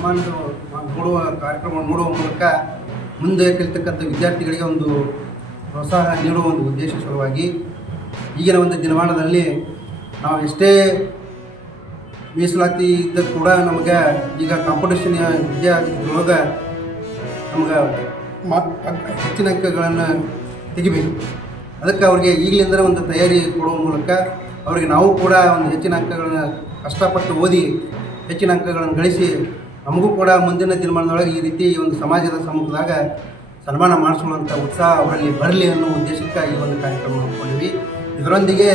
ಸನ್ಮಾನದ ನೋಡುವ ಕಾರ್ಯಕ್ರಮ ನೋಡುವ ಮೂಲಕ ಮುಂದೆ ಕಲಿತಕ್ಕಂಥ ವಿದ್ಯಾರ್ಥಿಗಳಿಗೆ ಒಂದು ಪ್ರೋತ್ಸಾಹ ನೀಡುವ ಒಂದು ಉದ್ದೇಶ ಸಲುವಾಗಿ ಈಗಿನ ಒಂದು ದಿನಮಾನದಲ್ಲಿ ನಾವು ಎಷ್ಟೇ ಮೀಸಲಾತಿ ಇದ್ದ ಕೂಡ ನಮಗೆ ಈಗ ಕಾಂಪಿಟೇಷನ್ ವಿದ್ಯಾರ್ಥಿಗಳೊಳಗೆ ನಮಗೆ ಹೆಚ್ಚಿನ ಅಂಕಗಳನ್ನು ತೆಗಿಬೇಕು. ಅದಕ್ಕೆ ಅವ್ರಿಗೆ ಈಗಲಿಂದ ಒಂದು ತಯಾರಿ ಕೊಡುವ ಮೂಲಕ ಅವರಿಗೆ ನಾವು ಕೂಡ ಒಂದು ಹೆಚ್ಚಿನ ಅಂಕಗಳನ್ನು ಕಷ್ಟಪಟ್ಟು ಓದಿ ಹೆಚ್ಚಿನ ಅಂಕಗಳನ್ನು ಗಳಿಸಿ ನಮಗೂ ಕೂಡ ಮುಂದಿನ ದಿನಮಾನದೊಳಗೆ ಈ ರೀತಿ ಒಂದು ಸಮಾಜದ ಸಮ್ಮುಖದಾಗ ಸನ್ಮಾನ ಮಾಡಿಸುವಂಥ ಉತ್ಸಾಹ ಅವರಲ್ಲಿ ಬರಲಿ ಅನ್ನೋ ಉದ್ದೇಶಕ್ಕೆ ಈ ಒಂದು ಕಾರ್ಯಕ್ರಮ ಹಮ್ಮಿಕೊಂಡಿವಿ. ಇದರೊಂದಿಗೆ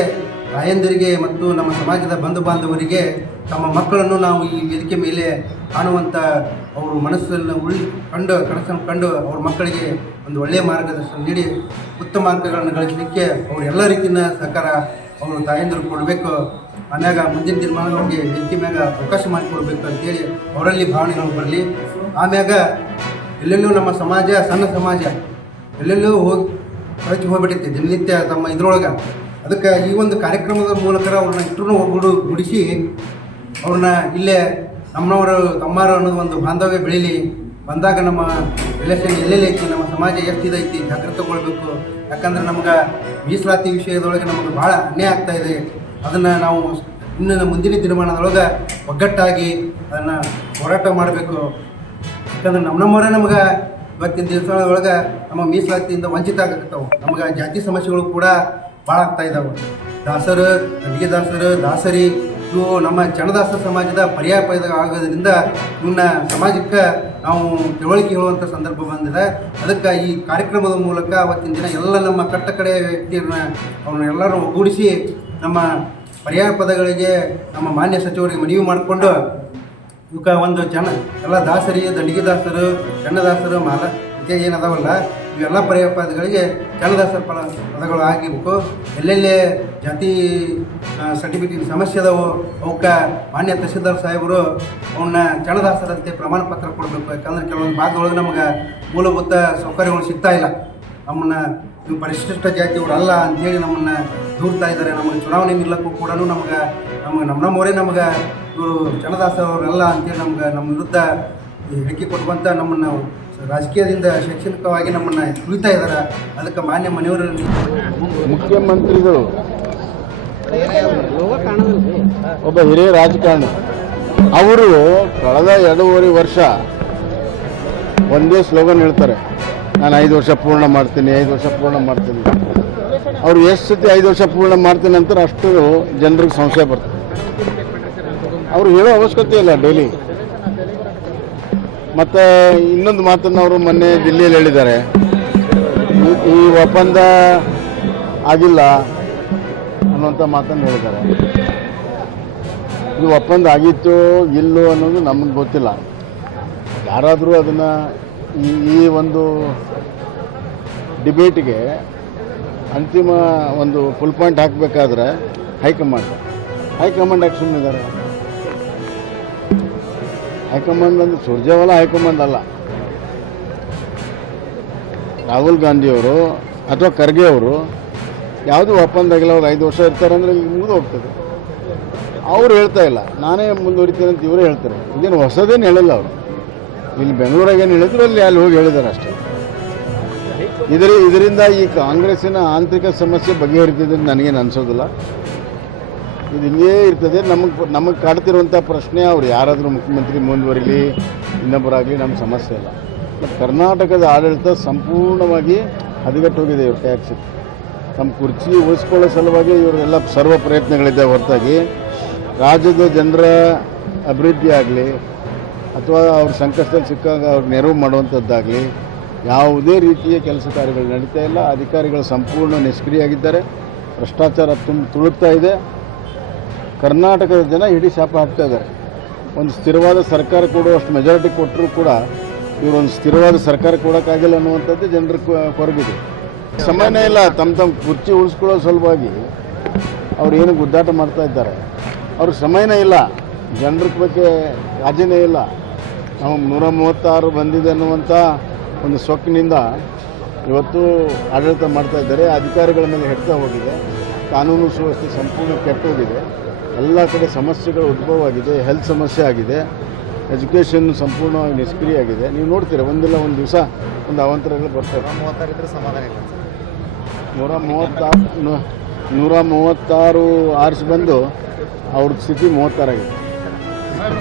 ತಾಯಂದಿರಿಗೆ ಮತ್ತು ನಮ್ಮ ಸಮಾಜದ ಬಂಧು ಬಾಂಧವರಿಗೆ ತಮ್ಮ ಮಕ್ಕಳನ್ನು ನಾವು ಈ ವೇದಿಕೆ ಮೇಲೆ ಕಾಣುವಂಥ ಅವರು ಮನಸ್ಸನ್ನು ಕನಸನ್ನು ಕಂಡು ಅವ್ರ ಮಕ್ಕಳಿಗೆ ಒಂದು ಒಳ್ಳೆಯ ಮಾರ್ಗದರ್ಶನ ನೀಡಿ ಉತ್ತಮ ಅಂಕಗಳನ್ನು ಗಳಿಸಲಿಕ್ಕೆ ಅವರು ಎಲ್ಲ ರೀತಿಯ ಸಹಕಾರ ಅವರು ತಾಯಂದಿರು ಕೊಡಬೇಕು. ಆಮ್ಯಾಗ ಮುಂದಿನ ದಿನಮಾನಗಳಿಗೆ ವೇದಿಕೆ ಮ್ಯಾಗ ಅವಕಾಶ ಮಾಡಿಕೊಡ್ಬೇಕು ಅಂತೇಳಿ ಅವರಲ್ಲಿ ಭಾವನೆಗಳು ಬರಲಿ. ಆಮ್ಯಾಗ ಎಲ್ಲೆಲ್ಲೂ ನಮ್ಮ ಸಮಾಜ ಸಣ್ಣ ಸಮಾಜ ಎಲ್ಲೆಲ್ಲೂ ಹೋಗ್ಬಿಟ್ಟೈತಿ ದಿನನಿತ್ಯ ತಮ್ಮ ಇದ್ರೊಳಗೆ. ಅದಕ್ಕೆ ಈ ಒಂದು ಕಾರ್ಯಕ್ರಮದ ಮೂಲಕ ಅವ್ರನ್ನ ಇಷ್ಟರೂ ಗುಡಿಸಿ ಅವ್ರನ್ನ ಇಲ್ಲೇ ನಮ್ಮವರು ತಮ್ಮಾರು ಅನ್ನೋದು ಒಂದು ಬಾಂಧವ್ಯ ಬೆಳೀಲಿ. ಬಂದಾಗ ನಮ್ಮ ರಿಲೇಷನ್ ಎಲ್ಲೆಲ್ಲಿ ಐತಿ, ನಮ್ಮ ಸಮಾಜ ಎಷ್ಟಿದೈತಿ ಜಾಗೃತಗೊಳ್ಬೇಕು. ಯಾಕಂದ್ರೆ ನಮ್ಗೆ ಮೀಸಲಾತಿ ವಿಷಯದೊಳಗೆ ನಮಗೆ ಭಾಳ ಅನ್ಯಾಯ ಆಗ್ತಾಯಿದೆ. ಅದನ್ನು ನಾವು ಇನ್ನು ಮುಂದಿನ ದಿನಮಾನದೊಳಗೆ ಒಗ್ಗಟ್ಟಾಗಿ ಅದನ್ನು ಹೋರಾಟ ಮಾಡಬೇಕು. ಯಾಕಂದ್ರೆ ನಮ್ಮವರೇ ನಮ್ಗೆ ಇವತ್ತಿನ ದಿವಸದೊಳಗೆ ನಮ್ಮ ಮೀಸಲಾತಿಯಿಂದ ವಂಚಿತ ಆಗತ್ತವೆ. ನಮ್ಗೆ ಜಾತಿ ಸಮಸ್ಯೆಗಳು ಕೂಡ ಭಾಳ ಆಗ್ತಾಯಿದ್ದಾವೆ. ದಾಸರು, ಗಂಡಿಗೆ ದಾಸರು, ದಾಸರಿ ಇವು ನಮ್ಮ ಜನದಾಸ ಸಮಾಜದ ಪರ್ಯಾಯ ಆಗೋದ್ರಿಂದ ಇವನ್ನ ಸಮಾಜಕ್ಕೆ ನಾವು ತಿಳುವಳಿಕೆ ಹೇಳುವಂಥ ಸಂದರ್ಭ ಬಂದಿದೆ. ಅದಕ್ಕೆ ಈ ಕಾರ್ಯಕ್ರಮದ ಮೂಲಕ ಅವತ್ತಿನ ದಿನ ಎಲ್ಲ ನಮ್ಮ ಕಟ್ಟಕಡೆಯ ವ್ಯಕ್ತಿಯನ್ನ ಅವ್ರನ್ನ ಎಲ್ಲರೂ ಒಗ್ಗೂಡಿಸಿ ನಮ್ಮ ಪರ್ಯಾಯ ಪದಗಳಿಗೆ ನಮ್ಮ ಮಾನ್ಯ ಸಚಿವರಿಗೆ ಮನವಿ ಮಾಡಿಕೊಂಡು ಇವಕ್ಕೆ ಒಂದು ಎಲ್ಲ ದಾಸರಿ, ದಂಡಿಗೆ ದಾಸರು, ಚನ್ನದಾಸರು, ಏನದಾವಲ್ಲ ಇವೆಲ್ಲ ಪರ್ಯಾಯ ಪದಗಳಿಗೆ ಚನ್ನದಾಸರ ಪದಗಳು ಆಗಿರ್ಬೇಕು. ಎಲ್ಲೆಲ್ಲೇ ಜಾತಿ ಸರ್ಟಿಫಿಕೇಟ್ ಸಮಸ್ಯೆ ಅದಾವು ಅವಕ್ಕೆ ಮಾನ್ಯ ತಹಸೀಲ್ದಾರ್ ಸಾಹೇಬರು ಅವನ್ನ ಚನ್ನದಾಸರಂತೆ ಪ್ರಮಾಣ ಪತ್ರ ಕೊಡಬೇಕು. ಯಾಕಂದ್ರೆ ಕೆಲವೊಂದು ಭಾಗದೊಳಗೆ ನಮಗೆ ಮೂಲಭೂತ ಸೌಕರ್ಯಗಳು ಸಿಗ್ತಾ ಇಲ್ಲ. ನಮ್ಮನ್ನು ನೀವು ಪರಿಶಿಷ್ಟ ಜಾತಿಯವರು ಅಲ್ಲ ಅಂಥೇಳಿ ನಮ್ಮನ್ನು ದೂರ್ತಾ ಇದ್ದಾರೆ. ನಮಗೆ ಚುನಾವಣೆ ನಿಲ್ಲಕ್ಕೂ ಕೂಡ ನಮ್ಮವರೇ ನಮಗೆ ಇವರು ಚನ್ನದಾಸರವರೆಲ್ಲ ಅಂತೇಳಿ ನಮ್ಮ ವಿರುದ್ಧ ಹೇಳಿಕೆ ಕೊಟ್ಟುವಂಥ ನಮ್ಮನ್ನು ರಾಜಕೀಯದಿಂದ ಶೈಕ್ಷಣಿಕವಾಗಿ ನಮ್ಮನ್ನು ತುಳಿತಾ ಇದ್ದಾರೆ. ಅದಕ್ಕೆ ಮಾನ್ಯ ಮನೆಯವರಲ್ಲಿ ಮುಖ್ಯಮಂತ್ರಿಗಳು ಒಬ್ಬ ಹಿರಿಯ ರಾಜಕಾರಣಿ ಅವರು ಕಳೆದ 2.5 ವರ್ಷ ಒಂದೇ ಸ್ಲೋಗನ್ ಹೇಳ್ತಾರೆ, ನಾನು 5 ವರ್ಷ ಪೂರ್ಣ ಮಾಡ್ತೀನಿ, 5 ವರ್ಷ ಪೂರ್ಣ ಮಾಡ್ತೀನಿ. ಅವ್ರು ಎಷ್ಟು ಸತಿ 5 ವರ್ಷ ಪೂರ್ಣ ಮಾಡ್ತೀನಿ ಅಂತಾರೆ ಅಷ್ಟು ಜನರಿಗೆ ಸಂಶಯ ಬರ್ತದೆ. ಅವರು ಹೇಳೋ ಅವಶ್ಯಕತೆ ಇಲ್ಲ ಡೈಲಿ. ಮತ್ತು ಇನ್ನೊಂದು ಮಾತನ್ನು ಅವರು ಮೊನ್ನೆ ದಿಲ್ಲಿಯಲ್ಲಿ ಹೇಳಿದ್ದಾರೆ, ಈ ಒಪ್ಪಂದ ಆಗಿಲ್ಲ ಅನ್ನುವಂಥ ಮಾತನ್ನು ಹೇಳಿದ್ದಾರೆ. ಈ ಒಪ್ಪಂದ ಆಗಿತ್ತು ಇಲ್ಲೋ ಅನ್ನೋದು ನಮಗೆ ಗೊತ್ತಿಲ್ಲ. ಯಾರಾದರೂ ಅದನ್ನು ಈ ಒಂದು ಡಿಬೇಟಿಗೆ ಅಂತಿಮ ಒಂದು ಫುಲ್ ಪಾಯಿಂಟ್ ಹಾಕಬೇಕಾದ್ರೆ ಹೈಕಮಾಂಡ್ ಯಾಕೆ ಸುಮ್ಮನಿದ್ದಾರೆ? ಹೈಕಮಾಂಡ್ ಅಂದರೆ ಸುರ್ಜೇವಾಲಾ ಹೈಕಮಾಂಡ್ ಅಲ್ಲ. ರಾಹುಲ್ ಗಾಂಧಿಯವರು ಅಥವಾ ಖರ್ಗೆ ಅವರು ಯಾವುದೂ ಒಪ್ಪಂದ ಆಗಿಲ್ಲ, ಅವ್ರು 5 ವರ್ಷ ಇರ್ತಾರೆ ಅಂದರೆ ಈಗ ಮುಗಿದು ಹೋಗ್ತದೆ. ಅವ್ರು ಹೇಳ್ತಾ ಇಲ್ಲ, ನಾನೇ ಮುಂದುವರಿತೀನಿ ಅಂತ ಇವರೇ ಹೇಳ್ತಾರೆ. ಇದೇನು ಹೊಸದೇನು ಹೇಳಿಲ್ಲ ಅವರು. ಇಲ್ಲಿ ಬೆಂಗಳೂರಾಗೇನು ಹೇಳಿದ್ರು ಅಲ್ಲಿ ಹೋಗಿ ಹೇಳಿದ್ದಾರೆ ಅಷ್ಟೇ. ಇದರಿಂದ ಈ ಕಾಂಗ್ರೆಸ್ಸಿನ ಆಂತರಿಕ ಸಮಸ್ಯೆ ಬಗೆಹರಿತಿದೆ ಅಂತ ನನಗೇನು ಅನಿಸೋದಿಲ್ಲ. ಇದು ಹಿಂಗೇ ಇರ್ತದೆ. ನಮಗೆ ಕಾಡ್ತಿರುವಂಥ ಪ್ರಶ್ನೆ ಅವ್ರು ಯಾರಾದರೂ ಮುಖ್ಯಮಂತ್ರಿ ಮುಂದುವರಿಲಿ, ಇನ್ನೊಬ್ಬರಾಗಲಿ, ನಮ್ಮ ಸಮಸ್ಯೆ ಇಲ್ಲ. ಬಟ್ ಕರ್ನಾಟಕದ ಆಡಳಿತ ಸಂಪೂರ್ಣವಾಗಿ ಹದಗೆಟ್ಟು ಹೋಗಿದೆ. ಇವ್ರ ಟ್ಯಾಕ್ಸ್ ನಮ್ಮ ಕುರ್ಚಿ ಉಳಿಸ್ಕೊಳ್ಳೋ ಸಲುವಾಗಿ ಇವರೆಲ್ಲ ಸರ್ವ ಪ್ರಯತ್ನಗಳಿದೆ ಹೊರತಾಗಿ ರಾಜ್ಯದ ಜನರ ಅಭಿವೃದ್ಧಿ ಆಗಲಿ ಅಥವಾ ಅವ್ರ ಸಂಕಷ್ಟದಲ್ಲಿ ಸಿಕ್ಕಾಗ ಅವ್ರಿಗೆ ನೆರವು ಮಾಡುವಂಥದ್ದಾಗಲಿ ಯಾವುದೇ ರೀತಿಯ ಕೆಲಸ ಕಾರ್ಯಗಳು ನಡೀತಾ ಇಲ್ಲ. ಅಧಿಕಾರಿಗಳು ಸಂಪೂರ್ಣ ನಿಷ್ಕ್ರಿಯಾಗಿದ್ದಾರೆ. ಭ್ರಷ್ಟಾಚಾರ ತುಳುಕ್ತಾ ಇದೆ. ಕರ್ನಾಟಕದ ಜನ ಇಡೀ ಶಾಪ ಹಾಕ್ತಾ ಇದ್ದಾರೆ. ಒಂದು ಸ್ಥಿರವಾದ ಸರ್ಕಾರ ಕೊಡುವಷ್ಟು ಮೆಜಾರಿಟಿ ಕೊಟ್ಟರೂ ಕೂಡ ಇವರೊಂದು ಸ್ಥಿರವಾದ ಸರ್ಕಾರ ಕೊಡೋಕ್ಕಾಗಿಲ್ಲ ಅನ್ನುವಂಥದ್ದು ಜನರ ಕೊರಗಿದೆ. ಸಮಯನೇ ಇಲ್ಲ. ತಮ್ಮ ಕುರ್ಚಿ ಉಳಿಸ್ಕೊಳ್ಳೋ ಸಲುವಾಗಿ ಅವ್ರು ಏನು ಗುದ್ದಾಟ ಮಾಡ್ತಾ ಇದ್ದಾರೆ. ಅವ್ರಿಗೆ ಸಮಯನೇ ಇಲ್ಲ. ಜನರ ಬಗ್ಗೆ ಕಾಳಜಿನೇ ಇಲ್ಲ. ನಾವು 136 ಬಂದಿದೆ ಅನ್ನುವಂಥ ಒಂದು ಸೊಕ್ಕಿನಿಂದ ಇವತ್ತು ಆಡಳಿತ ಮಾಡ್ತಾ ಇದ್ದಾರೆ. ಅಧಿಕಾರಿಗಳ ಮೇಲೆ ಹೆಡ್ತಾ ಹೋಗಿದೆ. ಕಾನೂನು ಸುವ್ಯವಸ್ಥೆ ಸಂಪೂರ್ಣ ಕೆಟ್ಟೋಗಿದೆ. ಎಲ್ಲ ಕಡೆ ಸಮಸ್ಯೆಗಳು ಉದ್ಭವ ಆಗಿದೆ. ಹೆಲ್ತ್ ಸಮಸ್ಯೆ ಆಗಿದೆ. ಎಜುಕೇಷನ್ ಸಂಪೂರ್ಣವಾಗಿ ನಿಷ್ಕ್ರಿಯ ಆಗಿದೆ. ನೀವು ನೋಡ್ತೀರ ಒಂದಿಲ್ಲ ಒಂದು ದಿವಸ ಒಂದು ಅವಾಂತರಗಳು ಬರ್ತವೆ. 36 ಇದ್ರೆ ಸಮಾಧಾನ ಇಲ್ಲ ಸರ್. 136 ಆರಿಸಿ ಬಂದು ಅವ್ರ ಸ್ಥಿತಿ 36 ಆಗಿದೆ.